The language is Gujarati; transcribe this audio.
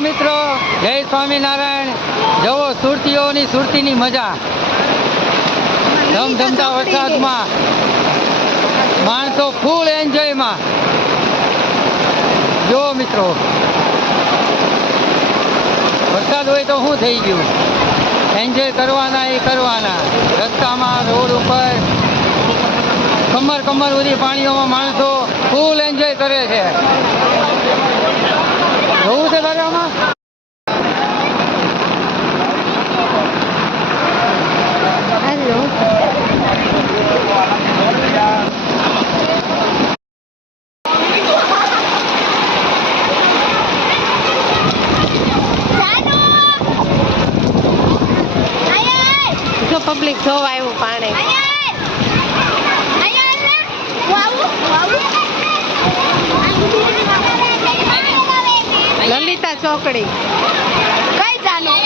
મિત્રો, જય સ્વામિનારાયણ. જવો સુરતીઓની સુરતીની મજા. ધમધમતા વરસાદમાં માણસો ફૂલ એન્જોયમાં. જો મિત્રો, વરસાદ હોય તો શું થઈ ગયું, એન્જોય કરવાના એ કરવાના. રસ્તામાં રોડ ઉપર કમર સુધી પાણીઓમાં માણસો ફૂલ એન્જોય કરે છે. જોવું છે તારે આમાં? પબ્લિક જોવા આવ્યું પાણી. લલિતા ચોકડી. કઈ જાનું?